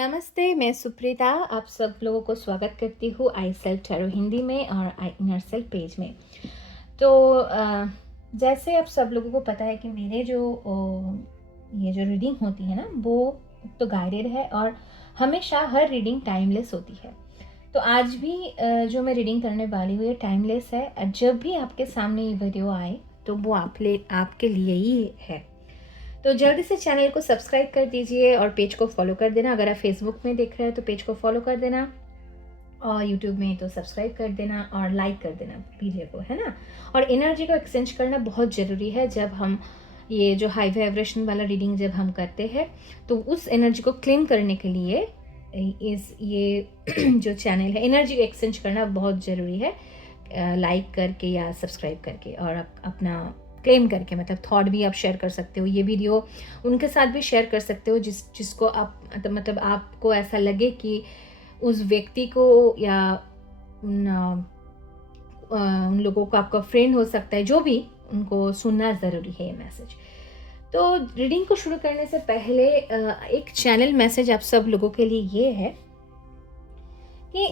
नमस्ते, मैं सुप्रीता आप सब लोगों को स्वागत करती हूँ आई सेल्फ टैरो हिंदी में और आई इनर सेल्फ पेज में। तो जैसे आप सब लोगों को पता है कि मेरे ये जो रीडिंग होती है ना वो तो गाइडेड है और हमेशा हर रीडिंग टाइमलेस होती है। तो आज भी जो मैं रीडिंग करने वाली हूँ ये टाइमलेस है। जब भी आपके सामने ये वीडियो आए तो वो आपके लिए ही है। तो जल्दी से चैनल को सब्सक्राइब कर दीजिए और पेज को फॉलो कर देना। अगर आप फेसबुक में देख रहे हैं तो पेज को फॉलो कर देना और यूट्यूब में तो सब्सक्राइब कर देना और लाइक कर देना वीडियो को, है ना। और एनर्जी को एक्सचेंज करना बहुत ज़रूरी है। जब हम ये जो हाई वाइब्रेशन वाला रीडिंग जब हम करते हैं तो उस एनर्जी को क्लेम करने के लिए ये जो चैनल है एनर्जी को एक्सचेंज करना बहुत ज़रूरी है। लाइक करके या सब्सक्राइब करके और अपना क्लेम करके, मतलब थॉट भी आप शेयर कर सकते हो। ये वीडियो उनके साथ भी शेयर कर सकते हो जिसको आप मतलब आपको ऐसा लगे कि उस व्यक्ति को या उन लोगों को, आपका फ्रेंड हो सकता है, जो भी, उनको सुनना ज़रूरी है ये मैसेज। तो रीडिंग को शुरू करने से पहले एक चैनल मैसेज आप सब लोगों के लिए ये है कि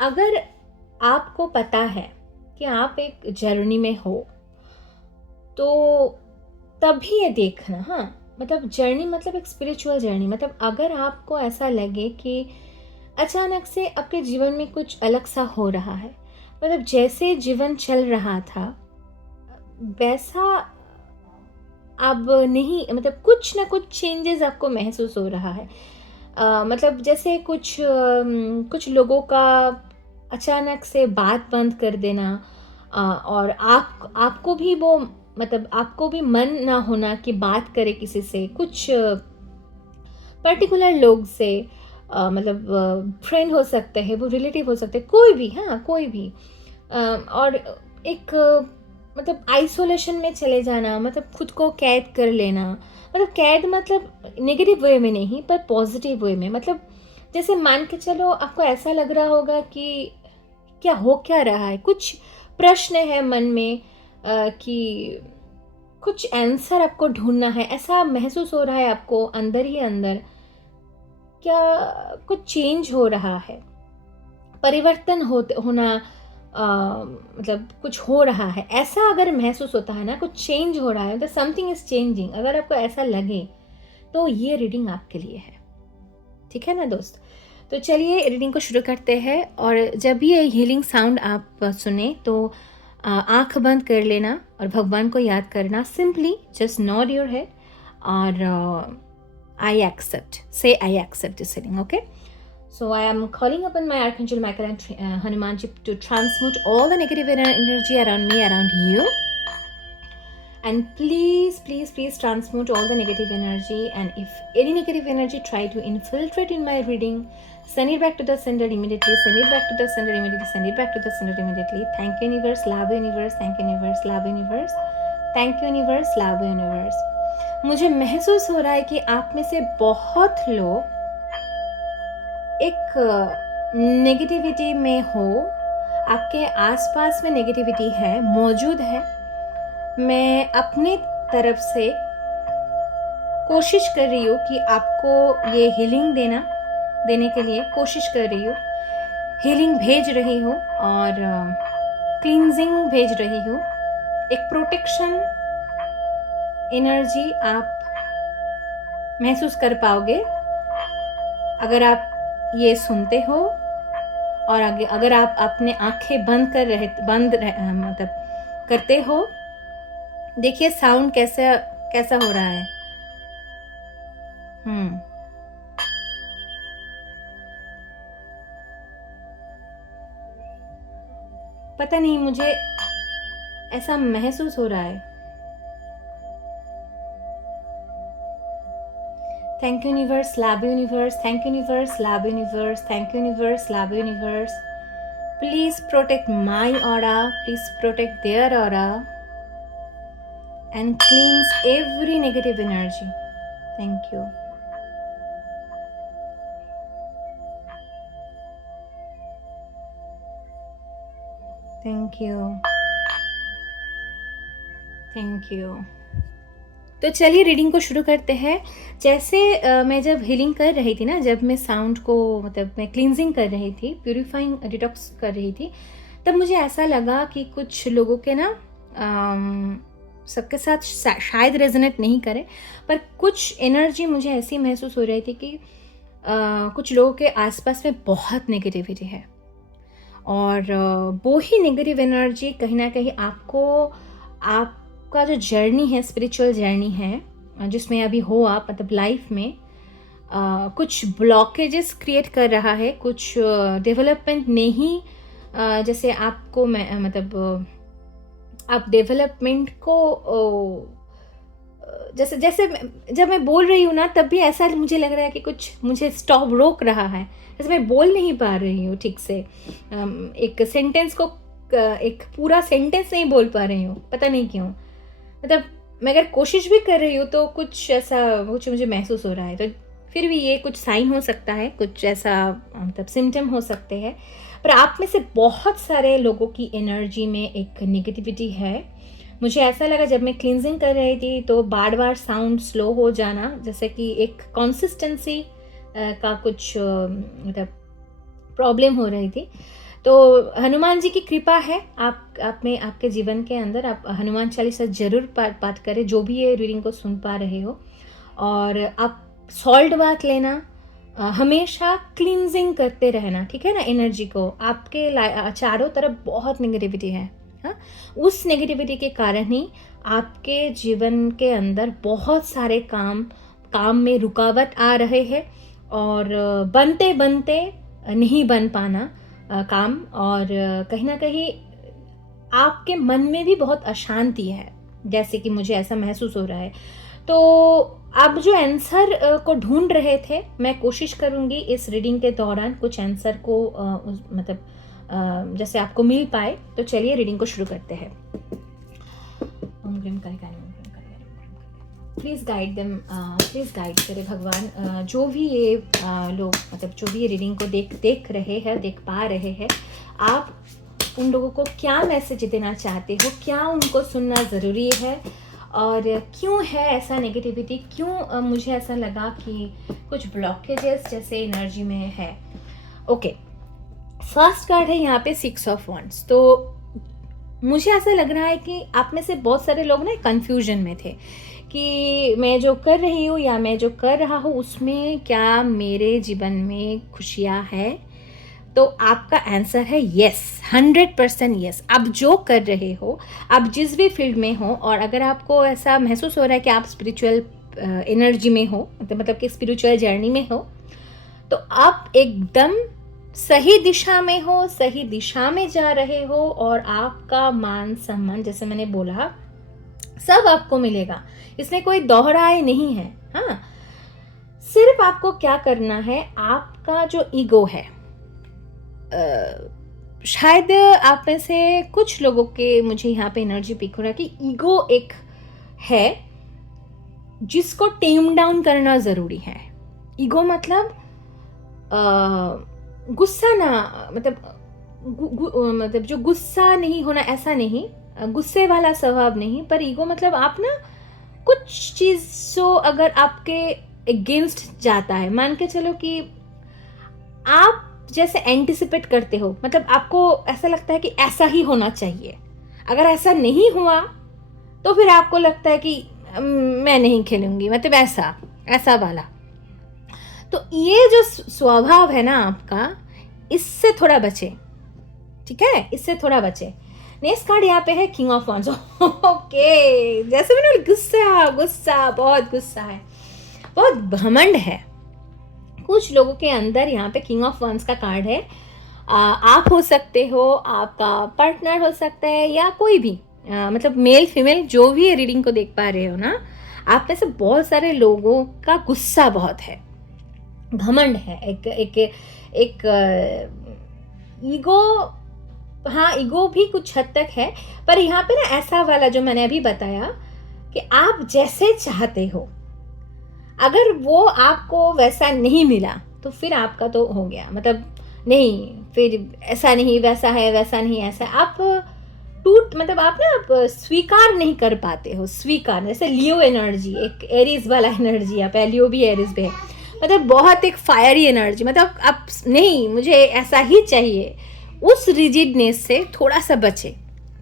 अगर आपको पता है कि आप एक जर्नी में हो तो तभी ये देखना। हाँ, मतलब जर्नी मतलब एक स्पिरिचुअल जर्नी। मतलब अगर आपको ऐसा लगे कि अचानक से आपके जीवन में कुछ अलग सा हो रहा है, मतलब जैसे जीवन चल रहा था वैसा अब नहीं, मतलब कुछ ना कुछ चेंजेस आपको महसूस हो रहा है। मतलब जैसे कुछ लोगों का अचानक से बात बंद कर देना, और आपको भी वो, मतलब आपको भी मन ना होना कि बात करे किसी से, कुछ पर्टिकुलर लोग से, मतलब फ्रेंड हो सकते हैं, वो रिलेटिव हो सकते हैं, कोई भी, हाँ कोई भी। और एक मतलब आइसोलेशन में चले जाना, मतलब खुद को कैद कर लेना। मतलब कैद मतलब नेगेटिव वे में नहीं पर पॉजिटिव वे में। मतलब जैसे मान के चलो आपको ऐसा लग रहा होगा कि क्या रहा है, कुछ प्रश्न है मन में, कि कुछ आंसर आपको ढूंढना है, ऐसा महसूस हो रहा है आपको अंदर ही अंदर। क्या कुछ चेंज हो रहा है, परिवर्तन होना, मतलब कुछ हो रहा है, ऐसा अगर महसूस होता है ना, कुछ चेंज हो रहा है, तो समथिंग इज चेंजिंग, अगर आपको ऐसा लगे तो ये रीडिंग आपके लिए है। ठीक है ना दोस्त। तो चलिए रीडिंग को शुरू करते हैं। और जब भी ये हीलिंग साउंड आप सुने तो आंख बंद कर लेना और भगवान को याद करना। Simply just nod your head और I accept, say I accept this healing, okay. So I am calling upon my Archangel Michael and Hanumanji to transmute all the negative energy around me, around you. And please transmute all the negative energy. And if any negative energy try to infiltrate in my reading, send it back to the sender immediately. Send it back to the sender immediately. Send it back to the sender immediately. Thank you universe, love universe, thank you universe, love universe, thank you universe, love universe. मुझे महसूस हो रहा है कि आप में से बहुत लोग एक नेगेटिविटी में हो, आपके आसपास में नेगेटिविटी है, मौजूद है। मैं अपने तरफ से कोशिश कर रही हूँ कि आपको ये हीलिंग देने के लिए कोशिश कर रही हूँ। हीलिंग भेज रही हूँ और क्लींजिंग भेज रही हूँ। एक प्रोटेक्शन एनर्जी आप महसूस कर पाओगे अगर आप ये सुनते हो। और अगर आप अपने आंखें मतलब करते हो, देखिए साउंड कैसा हो रहा है। पता नहीं, मुझे ऐसा महसूस हो रहा है। Thank you universe, love universe, thank you universe, love universe, thank you universe, love universe. Please protect my aura, please protect their aura and cleanse every negative energy. Thank you. Thank you. Thank you. तो चलिए reading को शुरू करते हैं। जैसे मैं जब healing कर रही थी ना, जब मैं साउंड को मतलब मैं क्लींजिंग कर रही थी, प्यूरिफाइंग डिटॉक्स कर रही थी, तब मुझे ऐसा लगा कि कुछ लोगों के ना सबके साथ शायद रेजोनेट नहीं करे, पर कुछ एनर्जी मुझे ऐसी महसूस हो रही थी कि कुछ लोगों के आसपास में बहुत नेगेटिविटी है, और वो ही नेगेटिव एनर्जी कहीं ना कहीं आपको, आपका जो जर्नी है, स्पिरिचुअल जर्नी है जिसमें अभी हो आप, मतलब लाइफ में कुछ ब्लॉकेजेस क्रिएट कर रहा है, कुछ डेवलपमेंट नहीं, जैसे आपको मैं मतलब आप डेवलपमेंट को जैसे जैसे जब मैं बोल रही हूँ ना, तब भी ऐसा मुझे लग रहा है कि कुछ मुझे स्टॉप रोक रहा है, जैसे मैं बोल नहीं पा रही हूँ ठीक से, एक सेंटेंस को, एक पूरा सेंटेंस नहीं बोल पा रही हूँ, पता नहीं क्यों। मतलब मैं अगर कोशिश भी कर रही हूँ तो कुछ ऐसा कुछ मुझे महसूस हो रहा है। तो फिर भी ये कुछ साइन हो सकता है, कुछ ऐसा मतलब सिम्टम हो सकते हैं। पर आप में से बहुत सारे लोगों की एनर्जी में एक नेगेटिविटी है। मुझे ऐसा लगा जब मैं क्लींजिंग कर रही थी तो बार बार साउंड स्लो हो जाना, जैसे कि एक कंसिस्टेंसी का कुछ मतलब प्रॉब्लम हो रही थी। तो हनुमान जी की कृपा है आप में, आपके जीवन के अंदर। आप हनुमान चालीसा जरूर पाठ करें, जो भी ये रीडिंग को सुन पा रहे हो। और आप सॉल्ट बाथ लेना, हमेशा क्लींजिंग करते रहना, ठीक है ना। एनर्जी को, आपके चारों तरफ बहुत नेगेटिविटी है, हाँ, उस नेगेटिविटी के कारण ही आपके जीवन के अंदर बहुत सारे काम में रुकावट आ रहे हैं, और बनते बनते नहीं बन पाना काम, और कहीं ना कहीं आपके मन में भी बहुत अशांति है, जैसे कि मुझे ऐसा महसूस हो रहा है। तो आप जो आंसर को ढूंढ रहे थे, मैं कोशिश करूंगी इस रीडिंग के दौरान कुछ आंसर को मतलब जैसे आपको मिल पाए। तो चलिए रीडिंग को शुरू करते हैं। Please guide them, please guide करे भगवान, जो भी ये लोग मतलब जो भी ये रीडिंग को देख रहे हैं, देख पा रहे हैं, आप उन लोगों को क्या मैसेज देना चाहते हो, क्या उनको सुनना ज़रूरी है, और क्यों है ऐसा नेगेटिविटी, क्यों मुझे ऐसा लगा कि कुछ ब्लॉकेजेस जैसे एनर्जी में है। ओके, फर्स्ट कार्ड है यहाँ पे 6 ऑफ वॉन्ड्स। तो मुझे ऐसा लग रहा है कि आप में से बहुत सारे लोग ना कंफ्यूजन में थे कि मैं जो कर रही हूँ या मैं जो कर रहा हूँ उसमें क्या मेरे जीवन में खुशियाँ है। तो आपका आंसर है यस, 100% यस। आप जो कर रहे हो, आप जिस भी फील्ड में हो, और अगर आपको ऐसा महसूस हो रहा है कि आप स्पिरिचुअल एनर्जी में हो, मतलब कि स्पिरिचुअल जर्नी में हो, तो आप एकदम सही दिशा में हो, सही दिशा में जा रहे हो, और आपका मान सम्मान, जैसे मैंने बोला, सब आपको मिलेगा, इसमें कोई दोहराए नहीं है। हाँ, सिर्फ आपको क्या करना है, आपका जो ईगो है, शायद आप में से कुछ लोगों के, मुझे यहाँ पे एनर्जी पिक हो रहा है कि ईगो एक है जिसको टेम डाउन करना ज़रूरी है। ईगो मतलब गुस्सा ना, मतलब जो गुस्सा नहीं होना, ऐसा नहीं, गुस्से वाला स्वभाव नहीं, पर ईगो मतलब आप ना कुछ चीज़ों अगर आपके अगेंस्ट जाता है, मान के चलो कि आप जैसे एंटिसिपेट करते हो, मतलब आपको ऐसा लगता है कि ऐसा ही होना चाहिए, अगर ऐसा नहीं हुआ तो फिर आपको लगता है कि मैं नहीं खेलूंगी, मतलब ऐसा वाला। तो ये जो स्वभाव है ना आपका, इससे थोड़ा बचे, ठीक है, इससे थोड़ा बचे। नेक्स्ट कार्ड यहाँ पे है किंग ऑफ वॉन्ड्स। ओके, जैसे मैंने गुस्सा, बहुत गुस्सा है, बहुत घमंड है कुछ लोगों के अंदर। यहाँ पे किंग ऑफ वॉन्ड्स का कार्ड है। आप हो सकते हो, आपका पार्टनर हो सकता है, या कोई भी मतलब मेल फीमेल जो भी रीडिंग को देख पा रहे हो ना, आप में से बहुत सारे लोगों का गुस्सा बहुत है, घमंड है, एक ईगो। हाँ, ईगो भी कुछ हद तक है, पर यहाँ पे ना ऐसा वाला जो मैंने अभी बताया कि आप जैसे चाहते हो, अगर वो आपको वैसा नहीं मिला तो फिर आपका तो हो गया, मतलब नहीं, फिर ऐसा नहीं वैसा है, वैसा नहीं ऐसा है। आप मतलब आप ना आप स्वीकार नहीं कर पाते हो, स्वीकार जैसे लियो एनर्जी, एक एरीज वाला एनर्जी, आप लियो भी एरीज पे है, मतलब बहुत एक फायरी एनर्जी, मतलब आप नहीं मुझे ऐसा ही चाहिए, उस रिजिडनेस से थोड़ा सा बचे,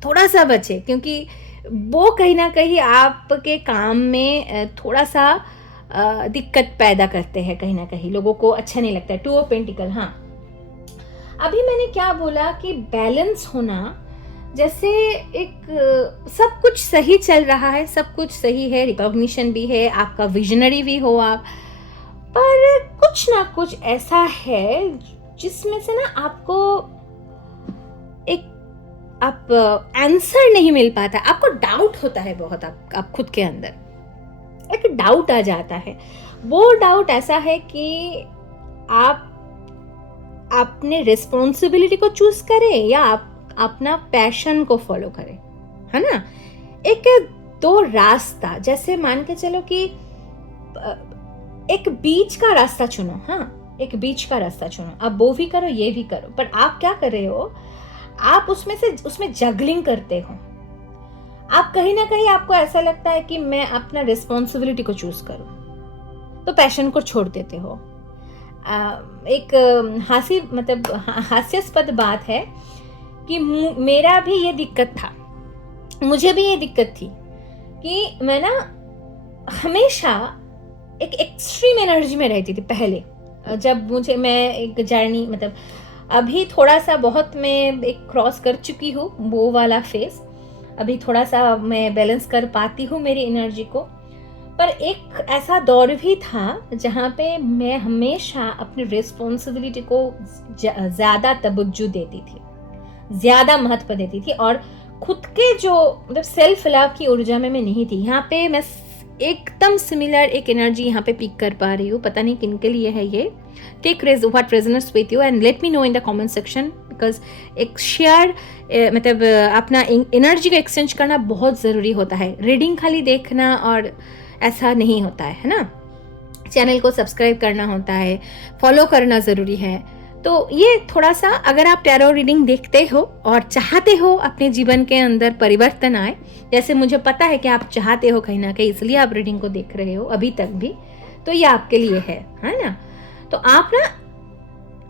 थोड़ा सा बचे, क्योंकि वो कहीं ना कहीं आपके काम में थोड़ा सा दिक्कत पैदा करते हैं, कहीं ना कहीं लोगों को अच्छा नहीं लगता है। 2 ऑफ पेंटिकल, हाँ अभी मैंने क्या बोला कि बैलेंस होना, जैसे एक सब कुछ सही चल रहा है, सब कुछ सही है, रिकॉग्निशन भी है, आपका विजनरी भी हो आप, पर कुछ ना कुछ ऐसा है जिसमें से ना आपको एक आप आंसर नहीं मिल पाता, आपको डाउट होता है बहुत, आप खुद के अंदर एक डाउट आ जाता है। वो डाउट ऐसा है कि आप अपने रिस्पॉन्सिबिलिटी को चूज करें या आप अपना पैशन को फॉलो करें, है ना। एक 2 रास्ता, जैसे मान के चलो कि एक बीच का रास्ता चुनो, हाँ एक बीच का रास्ता चुनो, आप वो भी करो ये भी करो, पर आप क्या कर रहे हो, आप उसमें जगलिंग करते हो। आप कहीं ना कहीं आपको ऐसा लगता है कि मैं अपना रिस्पॉन्सिबिलिटी को चूज करूं, तो पैशन को छोड़ देते हो। एक हास्यास्पद बात है कि मेरा भी ये दिक्कत था, मुझे भी ये दिक्कत थी कि मैं ना हमेशा एक एक्सट्रीम एनर्जी में रहती थी पहले, जब मैं एक जर्नी, मतलब अभी थोड़ा सा बहुत मैं एक क्रॉस कर चुकी हूँ वो वाला फेस, अभी थोड़ा सा मैं बैलेंस कर पाती हूँ मेरी एनर्जी को, पर एक ऐसा दौर भी था जहाँ पे मैं हमेशा अपनी रिस्पॉन्सिबिलिटी को ज़्यादा तवज्जो देती थी, ज़्यादा महत्व देती थी, और खुद के जो मतलब सेल्फ लव की ऊर्जा में मैं नहीं थी। यहाँ पे मैं एकदम सिमिलर एक एनर्जी यहाँ पे पिक कर पा रही हूँ, पता नहीं किन के लिए है ये। Take what resonates with you and let me know in the comment section, because एक शेयर मतलब अपना एनर्जी को एक्सचेंज करना बहुत ज़रूरी होता है। रीडिंग खाली देखना और ऐसा नहीं होता है ना, चैनल को सब्सक्राइब करना होता है, फॉलो करना ज़रूरी है। तो ये थोड़ा सा, अगर आप टैरो रीडिंग देखते हो और चाहते हो अपने जीवन के अंदर परिवर्तन आए, जैसे मुझे पता है कि आप चाहते हो कहीं ना कहीं, इसलिए आप रीडिंग को देख रहे हो अभी तक भी, तो ये आपके लिए है ना। तो आप ना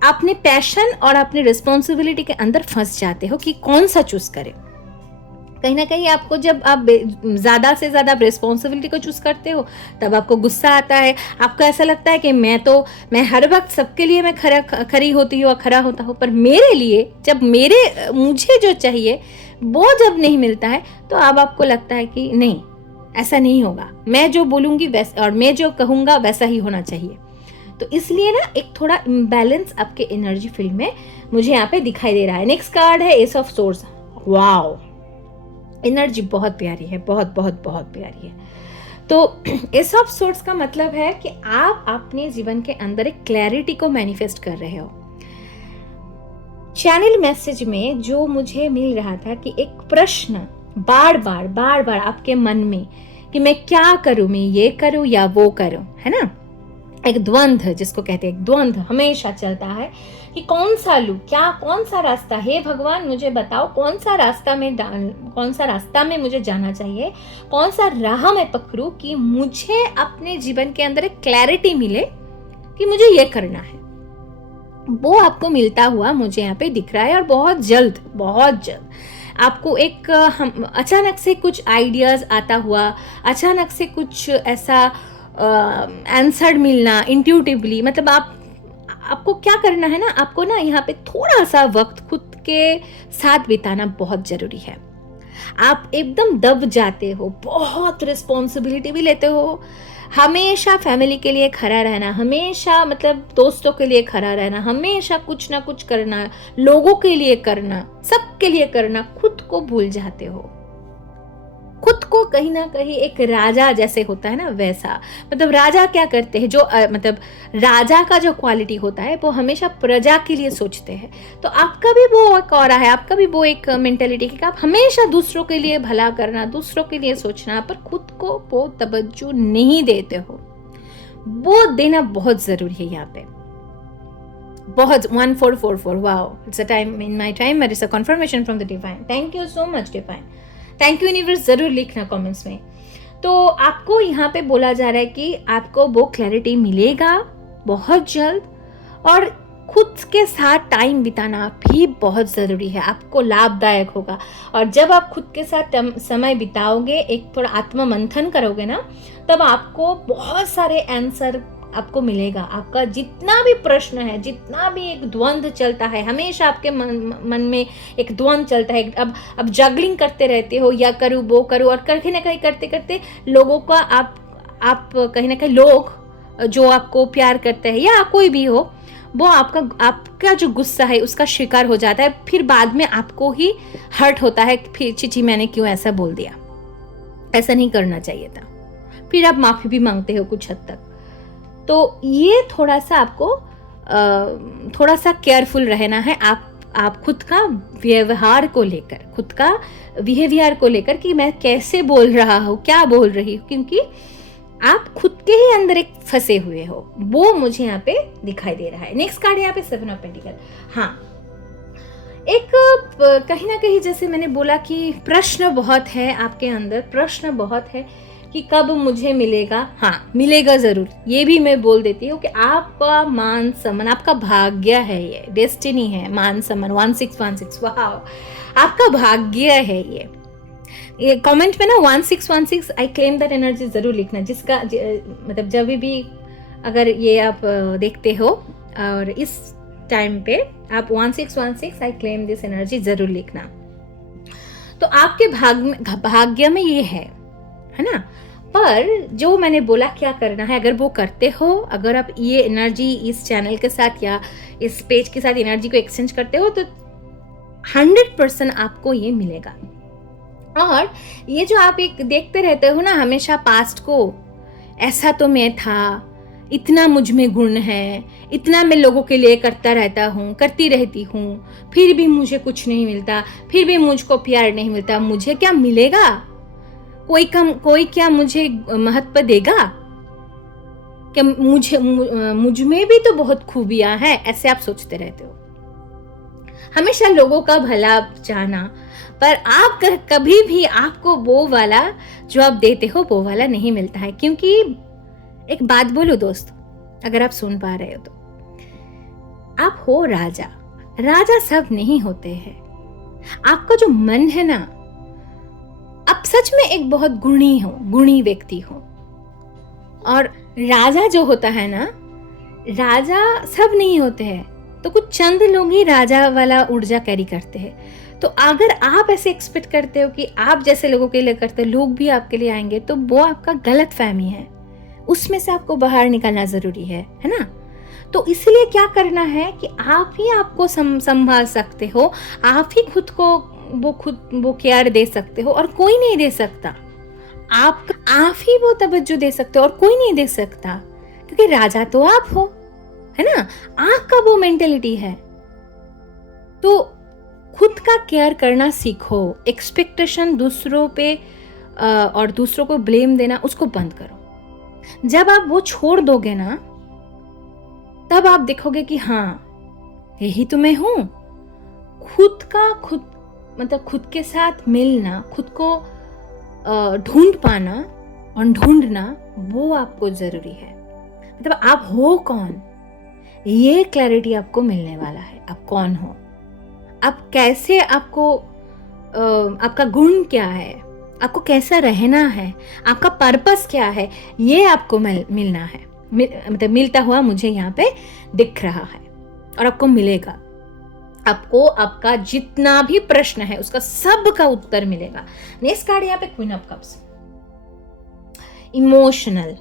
अपने पैशन और अपने रिस्पॉन्सिबिलिटी के अंदर फंस जाते हो कि कौन सा चूज करें। कहीं ना कहीं आपको, जब आप ज़्यादा से ज़्यादा रिस्पॉन्सिबिलिटी को चूज करते हो, तब आपको गुस्सा आता है, आपको ऐसा लगता है कि मैं हर वक्त सबके लिए मैं खरी होती हूँ और खरा होता हूँ, पर मेरे लिए जब मुझे जो चाहिए वो जब नहीं मिलता है, तो अब आपको लगता है कि नहीं, ऐसा नहीं होगा, मैं जो बोलूँगी वैसा और मैं जो कहूँगा वैसा ही होना चाहिए। तो इसलिए ना एक थोड़ा इम्बैलेंस आपके एनर्जी फील्ड में मुझे यहाँ पे दिखाई दे रहा है। नेक्स्ट कार्ड है S of swords. Wow, energy बहुत प्यारी है, बहुत बहुत बहुत प्यारी है। तो एस ऑफ सोर्ड्स का मतलब है कि आप अपने जीवन के अंदर एक क्लैरिटी को मैनिफेस्ट कर रहे हो। चैनल मैसेज में जो मुझे मिल रहा था कि एक प्रश्न बार बार आपके मन में कि मैं क्या करूं, मैं ये करूं या वो करूं, है ना। एक द्वंद्व, जिसको कहते हैं, एक द्वंद्व हमेशा चलता है कि कौन सा लूं, कौन सा रास्ता, हे भगवान मुझे बताओ कौन सा रास्ता में मुझे जाना चाहिए, कौन सा राह मैं पकड़ूं कि मुझे अपने जीवन के अंदर एक क्लैरिटी मिले कि मुझे ये करना है। वो आपको मिलता हुआ मुझे यहाँ पे दिख रहा है, और बहुत जल्द आपको एक अचानक से कुछ आइडियाज आता हुआ, अचानक से कुछ ऐसा आंसर मिलना इंट्यूटिवली। मतलब आपको क्या करना है ना, आपको ना यहाँ पे थोड़ा सा वक्त खुद के साथ बिताना बहुत जरूरी है। आप एकदम दब जाते हो, बहुत रिस्पॉन्सिबिलिटी भी लेते हो, हमेशा फैमिली के लिए खड़ा रहना, हमेशा मतलब दोस्तों के लिए खड़ा रहना, हमेशा कुछ ना कुछ करना, लोगों के लिए करना, सबके लिए करना, खुद को भूल जाते हो। खुद को कहीं ना कहीं एक राजा जैसे होता है ना, वैसा, मतलब राजा क्या करते हैं, जो मतलब राजा का जो क्वालिटी होता है वो हमेशा प्रजा के लिए सोचते हैं। तो आपका भी वो एक ऑरा है, आपका भी वो एक मेंटेलिटी है कि आप हमेशा दूसरों के लिए भला करना, दूसरों के लिए सोचना, पर खुद को वो तवज्जो नहीं देते हो। वो देना बहुत जरूरी है यहाँ पे। बहुत 1444, wow, it's a time in my time, it is a confirmation from the divine. Thank you so much divine, thank you universe. ज़रूर लिखना कमेंट्स में। तो आपको यहाँ पे बोला जा रहा है कि आपको वो क्लैरिटी मिलेगा बहुत जल्द, और खुद के साथ टाइम बिताना भी बहुत ज़रूरी है, आपको लाभदायक होगा। और जब आप खुद के साथ समय बिताओगे, एक थोड़ा आत्म मंथन करोगे ना, तब आपको बहुत सारे आंसर आपको मिलेगा। आपका जितना भी प्रश्न है, जितना भी एक द्वंद्व चलता है, हमेशा आपके मन में एक द्वंद्व चलता है, अब जगलिंग करते रहते हो, या करूँ वो करूँ, और कहीं ना कहीं करते करते लोगों का आप कहीं ना कहीं लोग जो आपको प्यार करते हैं या कोई भी हो, वो आपका जो गुस्सा है उसका शिकार हो जाता है। फिर बाद में आपको ही हर्ट होता है, फिर चिची मैंने क्यों ऐसा बोल दिया, ऐसा नहीं करना चाहिए था, फिर आप माफी भी मांगते हो कुछ हद तक। तो ये थोड़ा सा आपको थोड़ा सा केयरफुल रहना है, आप खुद का व्यवहार को लेकर, खुद का बिहेवियर को लेकर, कि मैं कैसे बोल रहा हूँ, क्या बोल रही हूँ, क्योंकि आप खुद के ही अंदर एक फंसे हुए हो, वो मुझे यहाँ पे दिखाई दे रहा है। नेक्स्ट कार्ड यहाँ पे 7 ऑफ पेंटिकल। हाँ, एक कहीं ना कहीं जैसे मैंने बोला कि प्रश्न बहुत है आपके अंदर, प्रश्न बहुत है कि कब मुझे मिलेगा। हाँ, मिलेगा जरूर, ये भी मैं बोल देती हूँ कि आपका मान सम्मान, आपका भाग्य है, ये डेस्टिनी है, मान सम्मान 1616, वाह, आपका भाग्य है ये कमेंट में ना 1616 आई क्लेम दैट एनर्जी जरूर लिखना, जिसका मतलब जब भी अगर ये आप देखते हो और इस टाइम पे आप 1616 आई क्लेम दिस एनर्जी जरूर लिखना। तो आपके भाग्य में ये है ना। पर जो मैंने बोला क्या करना है, अगर वो करते हो, अगर आप ये एनर्जी इस चैनल के साथ या इस पेज के साथ एनर्जी को एक्सचेंज करते हो, तो 100% आपको ये मिलेगा। और ये जो आप एक देखते रहते हो ना हमेशा पास्ट को, ऐसा तो मैं था, इतना मुझ में गुण है, इतना मैं लोगों के लिए करता रहता हूँ, करती रहती हूँ, फिर भी मुझे कुछ नहीं मिलता, फिर भी मुझको प्यार नहीं मिलता, मुझे क्या मिलेगा, कोई क्या मुझे महत्व देगा, कि मुझ में भी तो बहुत खूबियां हैं, ऐसे आप सोचते रहते हो। हमेशा लोगों का भला चाहना, पर आप कभी भी आपको वो वाला जो आप देते हो वो वाला नहीं मिलता है। क्योंकि एक बात बोलूं दोस्त, अगर आप सुन पा रहे हो तो, आप हो राजा, राजा सब नहीं होते हैं। आपका जो मन है ना, आप सच में एक बहुत गुणी व्यक्ति हो। और राजा जो होता है ना, राजा सब नहीं होते हैं, तो कुछ चंद लोग ही राजा वाला ऊर्जा कैरी करते हैं। तो अगर आप ऐसे एक्सपेक्ट करते हो कि आप जैसे लोगों के लिए करते हो लोग भी आपके लिए आएंगे, तो वो आपका गलत फहमी है, उसमें से आपको बाहर निकलना जरूरी है ना। तो इसलिए क्या करना है कि आप ही आपको संभाल सकते हो, आप ही खुद को वो केयर दे सकते हो, और कोई नहीं दे सकता। आप ही वो तवज्जो दे सकते हो और कोई नहीं दे सकता, क्योंकि राजा तो आप हो, है ना, आपका वो मेंटेलिटी है। तो खुद का केयर करना सीखो, एक्सपेक्टेशन दूसरों पे और दूसरों को ब्लेम देना उसको बंद करो। जब आप वो छोड़ दोगे ना, तब आप देखोगे कि हाँ, यही तो मैं हूं। खुद के साथ मिलना, खुद को ढूंढ पाना और ढूंढना, वो आपको जरूरी है। मतलब आप हो कौन, ये क्लैरिटी आपको मिलने वाला है। आप कौन हो, आप कैसे, आपका गुण क्या है, आपको कैसा रहना है, आपका पर्पस क्या है, ये आपको मिलना है। मतलब मिलता हुआ मुझे यहाँ पे दिख रहा है, और आपको मिलेगा। आपको आपका जितना भी प्रश्न है उसका सब का उत्तर मिलेगा। नेक्स्ट कार्ड यहाँ पे क्वीन ऑफ कप्स। इमोशनल,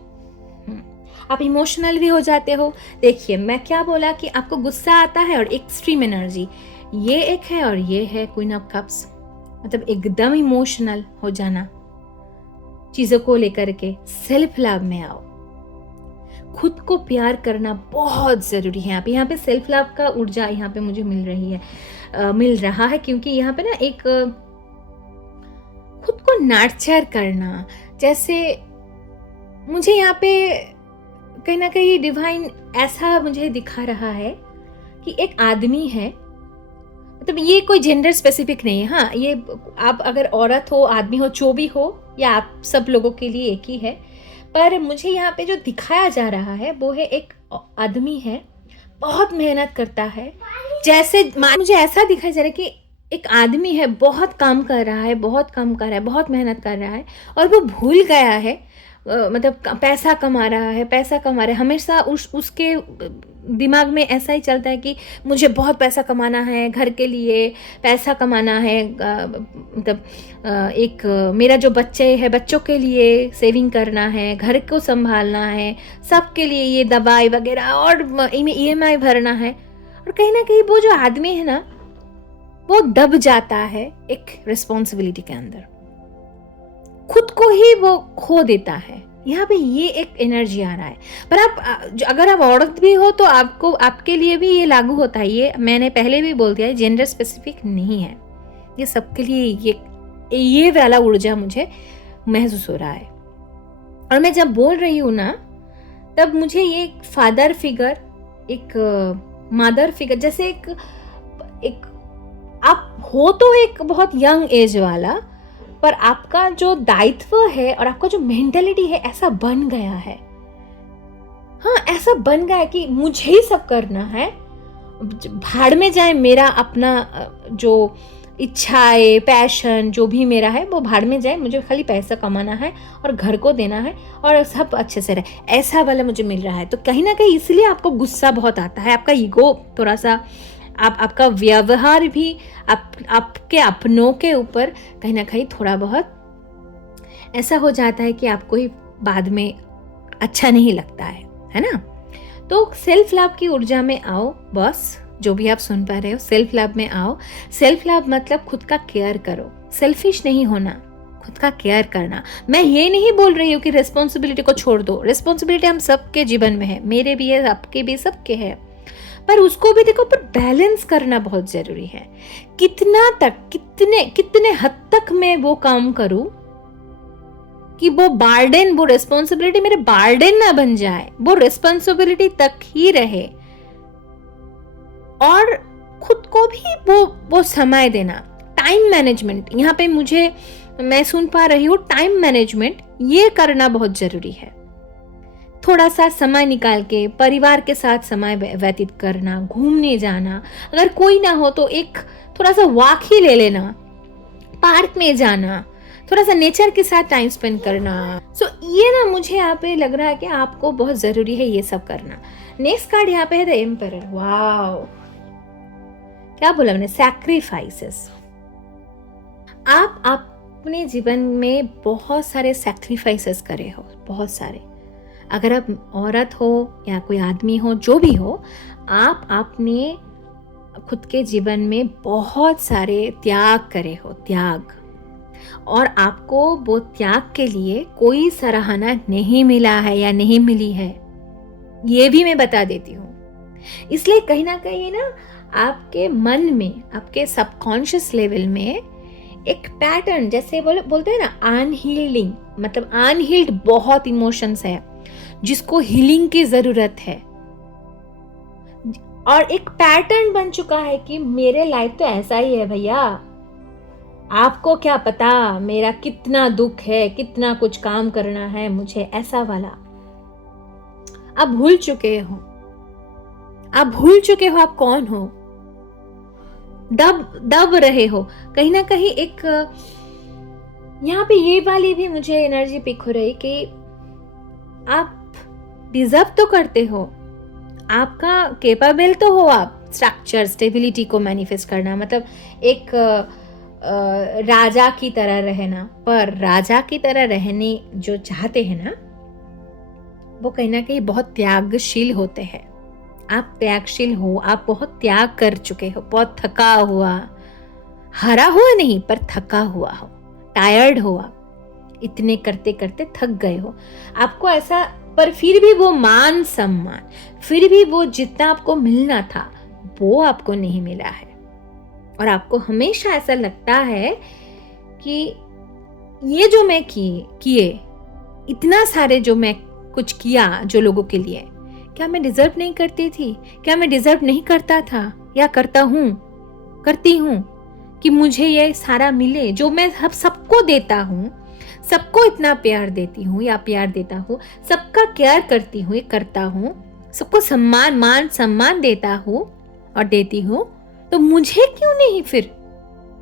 आप इमोशनल भी हो जाते हो। देखिए मैं क्या बोला कि आपको गुस्सा आता है और एक्सट्रीम एनर्जी, ये एक है और ये है क्वीन ऑफ कप्स। मतलब एकदम इमोशनल हो जाना चीजों को लेकर के। सेल्फ लव में आओ, खुद को प्यार करना बहुत जरूरी है। यहाँ पे सेल्फ लव का ऊर्जा यहाँ पे मुझे मिल रहा है, क्योंकि यहाँ पे ना एक खुद को नर्चर करना, जैसे मुझे यहाँ पे कहीं ना कहीं डिवाइन ऐसा मुझे दिखा रहा है कि एक आदमी है, मतलब ये कोई जेंडर स्पेसिफिक नहीं है, हाँ ये आप अगर औरत हो, आदमी हो, जो भी हो, या आप सब लोगों के लिए एक ही है। पर मुझे यहाँ पे जो दिखाया जा रहा है वो है एक आदमी है, बहुत मेहनत करता है। जैसे मुझे ऐसा दिखाया जा रहा है कि एक आदमी है, बहुत काम कर रहा है, बहुत काम कर रहा है, बहुत मेहनत कर रहा है, और वो भूल गया है, मतलब पैसा कमा रहा है, पैसा कमा रहा है। हमेशा उसके दिमाग में ऐसा ही चलता है कि मुझे बहुत पैसा कमाना है, घर के लिए पैसा कमाना है, मतलब एक मेरा जो बच्चे हैं, बच्चों के लिए सेविंग करना है, घर को संभालना है, सबके लिए ये दवाई वगैरह और EMI भरना है। और कहीं ना कहीं वो जो आदमी है ना, वो दब जाता है एक रिस्पॉन्सिबिलिटी के अंदर, खुद को ही वो खो देता है। यहाँ पे ये एक एनर्जी आ रहा है। पर आप अगर आप औरत भी हो तो आपको, आपके लिए भी ये लागू होता है। ये मैंने पहले भी बोल दिया है, जेंडर स्पेसिफिक नहीं है, ये सबके लिए ये वाला ऊर्जा मुझे महसूस हो रहा है। और मैं जब बोल रही हूँ ना, तब मुझे ये फादर फिगर, एक मदर फिगर, जैसे एक आप हो तो एक बहुत यंग एज वाला, पर आपका जो दायित्व है और आपका जो मेंटालिटी है ऐसा बन गया है। हाँ, ऐसा बन गया है कि मुझे ही सब करना है, भाड़ में जाए मेरा अपना जो इच्छाएं, पैशन जो भी मेरा है वो भाड़ में जाए, मुझे खाली पैसा कमाना है और घर को देना है और सब अच्छे से रहे, ऐसा वाला मुझे मिल रहा है। तो कहीं ना कहीं इसलिए आपको गुस्सा बहुत आता है, आपका ईगो थोड़ा सा, आपका व्यवहार भी आपके अपनों के ऊपर कहीं ना कहीं थोड़ा बहुत ऐसा हो जाता है कि आपको ही बाद में अच्छा नहीं लगता है ना। तो सेल्फ लव की ऊर्जा में आओ बॉस, जो भी आप सुन पा रहे हो, सेल्फ लव में आओ। सेल्फ लव मतलब खुद का केयर करो, सेल्फिश नहीं होना, खुद का केयर करना। मैं ये नहीं बोल रही हूँ कि रिस्पॉन्सिबिलिटी को छोड़ दो, रिस्पॉन्सिबिलिटी हम सबके जीवन में है, मेरे भी है, आपके भी, सबके है, पर उसको भी देखो, पर बैलेंस करना बहुत जरूरी है। कितना तक, कितने हद तक मैं वो काम करूं कि वो बार्डन, वो रिस्पॉन्सिबिलिटी मेरे बार्डन ना बन जाए, वो रिस्पॉन्सिबिलिटी तक ही रहे, और खुद को भी वो समय देना। टाइम मैनेजमेंट, यहाँ पे मैं सुन पा रही हूँ, टाइम मैनेजमेंट ये करना बहुत जरूरी है। थोड़ा सा समय निकाल के परिवार के साथ समय व्यतीत करना, घूमने जाना, अगर कोई ना हो तो एक थोड़ा सा वॉक ही ले लेना, पार्क में जाना, थोड़ा सा नेचर के साथ टाइम स्पेंड करना। सो ये ना मुझे यहाँ पे लग रहा है कि आपको बहुत जरूरी है ये सब करना। नेक्स्ट कार्ड यहाँ पे है द एम्परर। वाओ, क्या बोला मैंने, सैक्रिफाइसेस। आप अपने जीवन में बहुत सारे सैक्रिफाइसेस करे हो, बहुत सारे। अगर आप औरत हो या कोई आदमी हो, जो भी हो, आप अपने खुद के जीवन में बहुत सारे त्याग करे हो, त्याग, और आपको वो त्याग के लिए कोई सराहना नहीं मिला है या नहीं मिली है, ये भी मैं बता देती हूँ। इसलिए कहीं ना कहीं ना आपके मन में, आपके सबकॉन्शियस लेवल में एक पैटर्न, जैसे बोलते हैं ना अनहीलिंग, मतलब अनहील्ड बहुत इमोशंस है जिसको हीलिंग की जरूरत है, और एक पैटर्न बन चुका है कि मेरे लाइफ तो ऐसा ही है भैया, आपको क्या पता मेरा कितना दुख है, कितना कुछ काम करना है मुझे, ऐसा वाला। आप भूल चुके हो, आप कौन हो, दब रहे हो कहीं ना कहीं। एक यहाँ पे ये वाली भी मुझे एनर्जी पिक हो रही कि आप डिजर्व तो करते हो, आपका केपेबल तो हो, आप स्ट्रक्चर, स्टेबिलिटी को मैनिफेस्ट करना, मतलब एक राजा की तरह रहना। पर राजा की तरह रहने जो चाहते हैं ना, वो कहीं ना कहीं बहुत त्यागशील होते हैं। आप त्यागशील हो, आप बहुत त्याग कर चुके हो, बहुत थका हुआ, हरा हुआ नहीं पर थका हुआ हो, टायर्ड हो, आप इतने करते करते थक गए हो, आपको ऐसा, पर फिर भी वो मान सम्मान, फिर भी वो जितना आपको मिलना था वो आपको नहीं मिला है, और आपको हमेशा ऐसा लगता है कि ये जो मैं किए, इतना सारे जो मैं कुछ किया जो लोगों के लिए, क्या मैं डिजर्व नहीं करती थी? क्या मैं डिजर्व नहीं करता था या करती हूँ कि मुझे ये सारा मिले जो मैं सबको देता हूँ, सबको इतना प्यार देती हूँ या प्यार देता हूँ, सबका केयर करती हूँ, ये करता हूँ, सबको मान सम्मान देता हूँ और देती हूँ, तो मुझे क्यों नहीं? फिर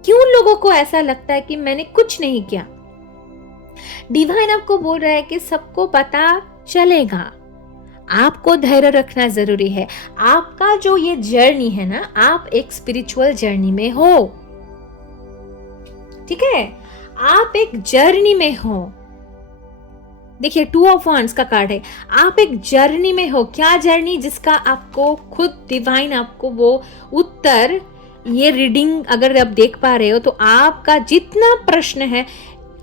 क्यों लोगों को ऐसा लगता है कि मैंने कुछ नहीं किया? डिवाइन आपको बोल रहा है कि सबको पता चलेगा, आपको धैर्य रखना जरूरी है। आपका जो ये जर्नी है ना, आप एक स्पिरिचुअल जर्नी में हो, ठीक है? आप एक जर्नी में हो। देखिए 2 ऑफ वांड्स का कार्ड है, आप एक जर्नी में हो। क्या जर्नी? जिसका आपको खुद डिवाइन आपको वो उत्तर, ये रीडिंग अगर आप देख पा रहे हो तो आपका जितना प्रश्न है,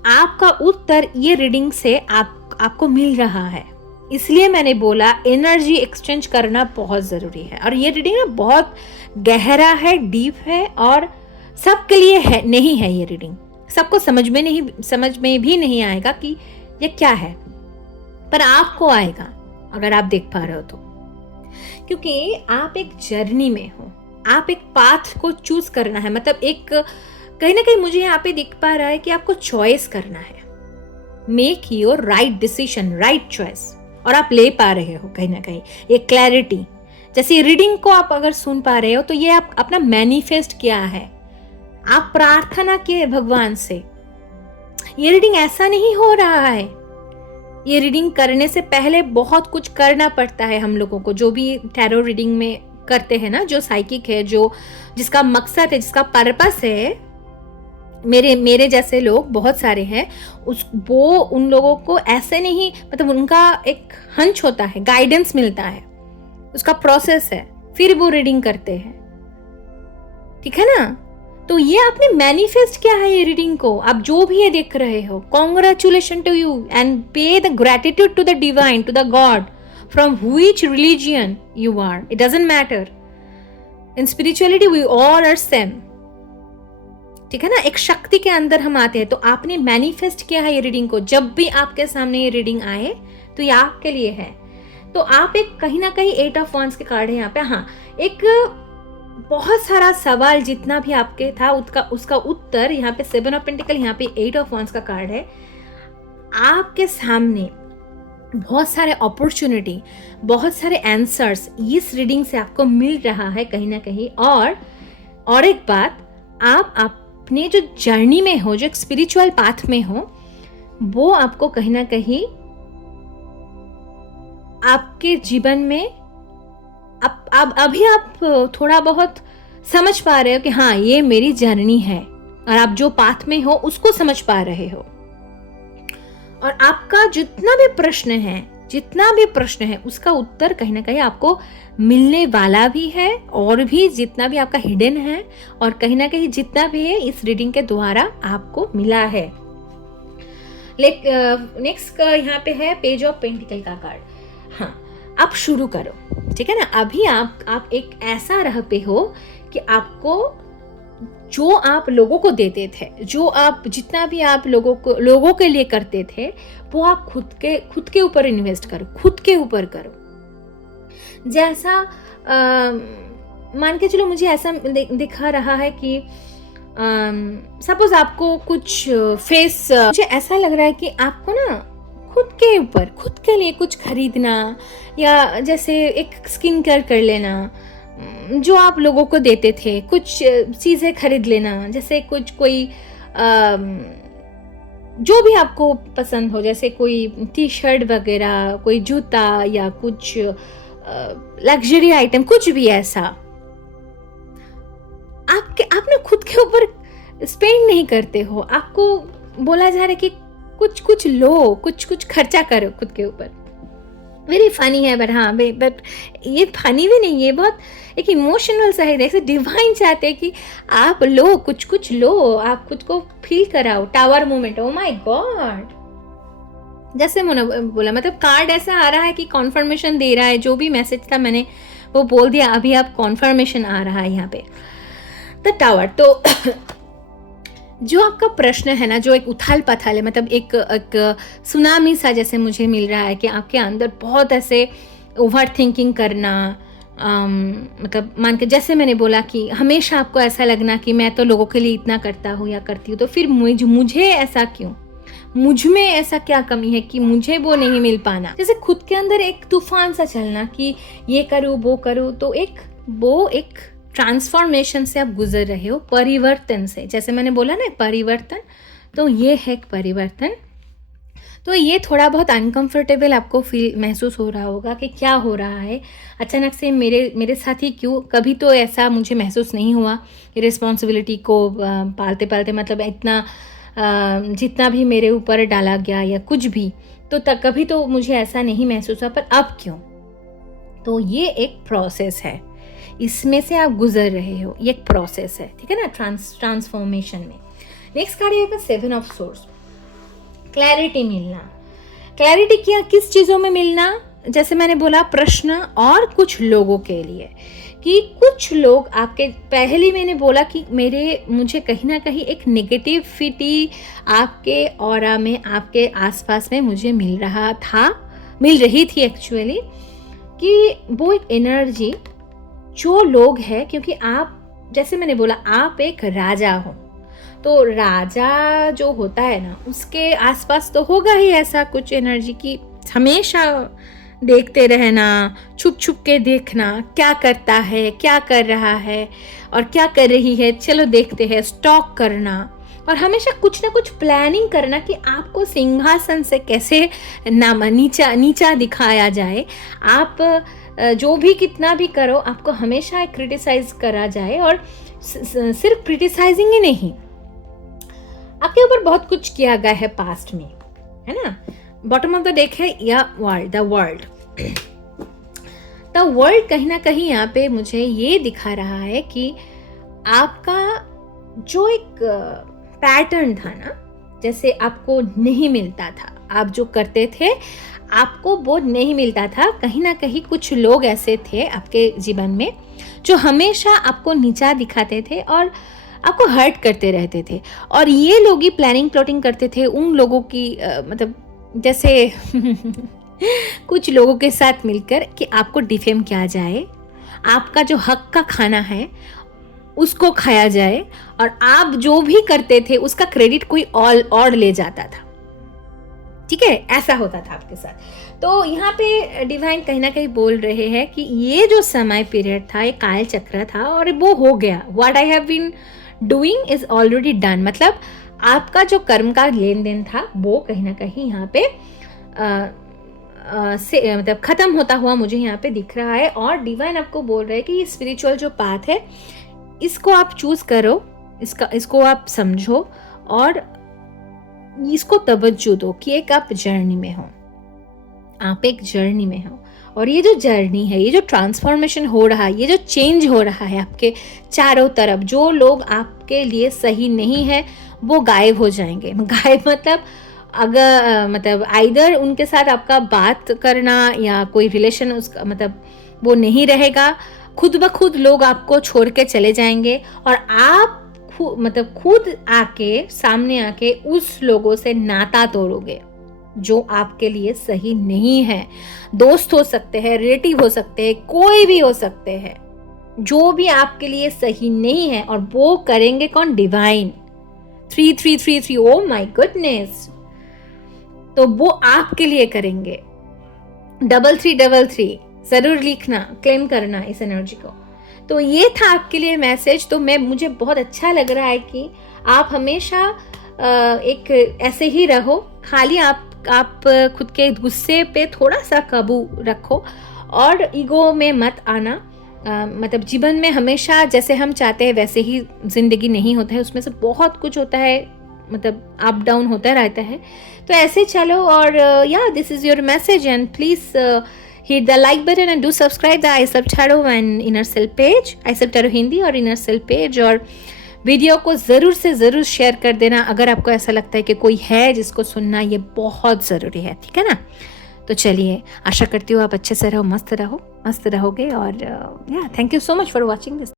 आपका उत्तर ये रीडिंग से आपको मिल रहा है। इसलिए मैंने बोला एनर्जी एक्सचेंज करना बहुत जरूरी है। और ये रीडिंग ना बहुत गहरा है, डीप है और सबके लिए है नहीं है। ये रीडिंग सबको समझ में भी नहीं आएगा कि ये क्या है, पर आपको आएगा अगर आप देख पा रहे हो तो, क्योंकि आप एक जर्नी में हो। आप एक पाथ को चूज करना है, मतलब एक कहीं ना कहीं मुझे यहाँ पे दिख पा रहा है कि आपको चॉइस करना है। Make your right decision, right choice, और आप ले पा रहे हो कहीं ना कहीं एक क्लैरिटी। जैसे रीडिंग को आप अगर सुन पा रहे हो तो ये आप अपना मैनिफेस्ट किया है, आप प्रार्थना किए भगवान से। ये रीडिंग ऐसा नहीं हो रहा है। ये रीडिंग करने से पहले बहुत कुछ करना पड़ता है हम लोगों को, जो भी टैरो रीडिंग में करते हैं ना, जो साइकिक है, जो जिसका मकसद है, जिसका पर्पस है। मेरे जैसे लोग बहुत सारे हैं, वो उन लोगों को ऐसे नहीं, मतलब उनका एक हंच होता है, गाइडेंस मिलता है, उसका प्रोसेस है, फिर वो रीडिंग करते हैं, ठीक है ना? तो ये आपने मैनिफेस्ट किया है ये रीडिंग को। आप जो भी ये देख रहे हो, congratulation to you and pay the gratitude to the divine, to the god, from which religion you are, it doesn't matter. In spirituality we all are same, ठीक है ना? एक शक्ति के अंदर हम आते हैं। तो आपने मैनिफेस्ट किया है ये रीडिंग को। जब भी आपके सामने ये रीडिंग आए तो ये आपके लिए है। तो आप एक कहीं ना कहीं 8 ऑफ वांड्स के कार्ड है यहाँ पे। हाँ, एक बहुत सारा सवाल जितना भी आपके था उसका उत्तर यहाँ पे 7 ऑफ पेंटिकल, यहाँ पे 8 ऑफ वांड्स का कार्ड है। आपके सामने बहुत सारे अपॉर्चुनिटी, बहुत सारे आंसर्स इस रीडिंग से आपको मिल रहा है कहीं ना कहीं। और एक बात, आप अपने जो जर्नी में हो, जो एक स्पिरिचुअल पाथ में हो, वो आपको कहीं ना कहीं आपके जीवन में अभी आप थोड़ा बहुत समझ पा रहे हो कि हाँ ये मेरी जर्नी है, और आप जो पाथ में हो उसको समझ पा रहे हो। और आपका जितना भी प्रश्न है उसका उत्तर कहीं ना कहीं आपको मिलने वाला भी है, और भी जितना भी आपका हिडन है, और कहीं ना कहीं जितना भी है इस रीडिंग के द्वारा आपको मिला है। नेक्स्ट यहाँ पे है पेज ऑफ पेंटिकल का कार्ड। हाँ, आप शुरू करो, ठीक है ना? अभी आप एक ऐसा राह पे हो कि आपको जो आप लोगों को देते थे, जो आप जितना भी आप लोगों के लिए करते थे, वो आप खुद के ऊपर इन्वेस्ट करो, खुद के ऊपर करो। जैसा मान के चलो, मुझे ऐसा दिखा रहा है कि सपोज आपको कुछ मुझे ऐसा लग रहा है कि आपको ना खुद के लिए कुछ खरीदना, या जैसे एक स्किन केयर कर लेना, जो आप लोगों को देते थे, कुछ चीज़ें खरीद लेना, जैसे कोई जो भी आपको पसंद हो, जैसे कोई टी शर्ट वगैरह, कोई जूता, या कुछ लग्जरी आइटम, कुछ भी ऐसा। आप ना खुद के ऊपर स्पेंड नहीं करते हो। आपको बोला जा रहा है कि कुछ लो, कुछ खर्चा करो खुद के ऊपर। वेरी फनी है, बट ये फनी भी नहीं है, बहुत एक इमोशनल सा है। जैसे डिवाइन चाहते हैं कि आप लो, कुछ लो, आप खुद को फील कराओ। Tower moment, oh my God, जैसे मैंने बोला, मतलब कार्ड ऐसा आ रहा है कि कॉन्फर्मेशन दे रहा है। जो भी मैसेज था मैंने वो बोल दिया, अभी आप कॉन्फर्मेशन आ रहा है यहाँ पे द टावर। तो जो आपका प्रश्न है ना, जो एक उथल पथल है, मतलब एक सुनामी सा जैसे मुझे मिल रहा है कि आपके अंदर बहुत ऐसे ओवर थिंकिंग करना, मतलब मान के जैसे मैंने बोला कि हमेशा आपको ऐसा लगना कि मैं तो लोगों के लिए इतना करता हूँ या करती हूँ, तो फिर मुझे ऐसा क्यों, मुझ में ऐसा क्या कमी है कि मुझे वो नहीं मिल पाना। जैसे खुद के अंदर एक तूफान सा चलना कि ये करूँ वो करूँ, तो वो एक ट्रांसफॉर्मेशन से आप गुजर रहे हो, परिवर्तन से। जैसे मैंने बोला ना परिवर्तन, तो ये है एक परिवर्तन। तो ये थोड़ा बहुत अनकंफर्टेबल आपको महसूस हो रहा होगा कि क्या हो रहा है अचानक से मेरे साथ ही क्यों। कभी तो ऐसा मुझे महसूस नहीं हुआ कि रिस्पॉन्सिबिलिटी को पालते पालते, मतलब इतना जितना भी मेरे ऊपर डाला गया या कुछ भी, तो कभी तो मुझे ऐसा नहीं महसूस हुआ, पर अब क्यों। तो ये एक प्रोसेस है, इसमें से आप गुजर रहे हो, ये एक प्रोसेस है, ठीक है ना, ट्रांसफॉर्मेशन में। नेक्स्ट कार्ड है 7 ऑफ सोर्स, क्लैरिटी मिलना। क्लैरिटी क्या, किस चीज़ों में मिलना, जैसे मैंने बोला प्रश्न और कुछ लोगों के लिए, कि कुछ लोग आपके, पहले मैंने बोला कि मुझे कहीं ना कहीं एक नेगेटिविटी आपके ऑरा में, आपके आसपास में मुझे मिल रही थी एक्चुअली, कि वो एक एनर्जी जो लोग हैं, क्योंकि आप, जैसे मैंने बोला, आप एक राजा हो, तो राजा जो होता है ना, उसके आसपास तो होगा ही ऐसा कुछ एनर्जी की हमेशा देखते रहना, छुप छुप के देखना, क्या करता है, क्या कर रहा है और क्या कर रही है, चलो देखते हैं, स्टॉक करना, और हमेशा कुछ ना कुछ प्लानिंग करना कि आपको सिंहासन से कैसे नीचा दिखाया जाए। आप जो भी कितना भी करो, आपको हमेशा क्रिटिसाइज करा जाए, और सिर्फ क्रिटिसाइजिंग ही नहीं, आपके ऊपर बहुत कुछ किया गया है पास्ट में, है ना। बॉटम ऑफ द डेक है या द वर्ल्ड कहीं ना कहीं यहाँ पे मुझे ये दिखा रहा है कि आपका जो एक पैटर्न था ना, जैसे आपको नहीं मिलता था, आप जो करते थे आपको वो नहीं मिलता था, कहीं ना कहीं कुछ लोग ऐसे थे आपके जीवन में जो हमेशा आपको नीचा दिखाते थे और आपको हर्ट करते रहते थे, और ये लोग ही प्लानिंग प्लॉटिंग करते थे उन लोगों की मतलब जैसे कुछ लोगों के साथ मिलकर कि आपको डिफेम किया जाए, आपका जो हक का खाना है उसको खाया जाए, और आप जो भी करते थे उसका क्रेडिट कोई और ले जाता था, ठीक है, ऐसा होता था आपके साथ। तो यहाँ पे डिवाइन कहीं ना कहीं बोल रहे हैं कि ये जो समय पीरियड था, ये काल चक्र था, और वो हो गया। What I have been doing is already done, मतलब आपका जो कर्म का लेन देन था वो कहीं ना कहीं यहाँ पे मतलब खत्म होता हुआ मुझे यहाँ पे दिख रहा है। और डिवाइन आपको बोल रहे हैं कि ये स्पिरिचुअल जो पाथ है, इसको आप चूज करो, इसको आप समझो और इसको तवज्जो दो कि एक आप जर्नी में हो, आप एक जर्नी में हो, और ये जो जर्नी है, ये जो ट्रांसफॉर्मेशन हो रहा है, ये जो चेंज हो रहा है आपके चारों तरफ, जो लोग आपके लिए सही नहीं है वो गायब हो जाएंगे। गायब मतलब अगर मतलब आइदर उनके साथ आपका बात करना या कोई रिलेशन उसका मतलब वो नहीं रहेगा, खुद ब खुद लोग आपको छोड़ के चले जाएंगे, और आप खुद आके सामने आके उस लोगों से नाता तोड़ोगे जो आपके लिए सही नहीं है। दोस्त हो सकते हैं, रिलेटिव हो सकते हैं, कोई भी हो सकते हैं, जो भी आपके लिए सही नहीं है, और वो करेंगे कौन? डिवाइन। 3333, ओ माय गुडनेस, तो वो आपके लिए करेंगे। 3333 जरूर लिखना, क्लेम करना इस एनर्जी को। तो ये था आपके लिए मैसेज। तो मुझे बहुत अच्छा लग रहा है कि आप हमेशा एक ऐसे ही रहो, खाली आप खुद के गुस्से पे थोड़ा सा काबू रखो, और ईगो में मत आना। मतलब जीवन में हमेशा जैसे हम चाहते हैं वैसे ही जिंदगी नहीं होता है, उसमें से बहुत कुछ होता है, मतलब अप डाउन होता रहता है। तो ऐसे चलो, और या this is your message, and please hit the like button and do subscribe the iSelf Tarot and Inner Self page, iSelf Tarot Hindi और Inner Self page। और वीडियो को ज़रूर से ज़रूर शेयर कर देना अगर आपको ऐसा लगता है कि कोई है जिसको सुनना ये बहुत ज़रूरी है, ठीक है ना। तो चलिए, आशा करती हूँ आप अच्छे से रहो, मस्त रहोगे, और या thank you so much for watching this.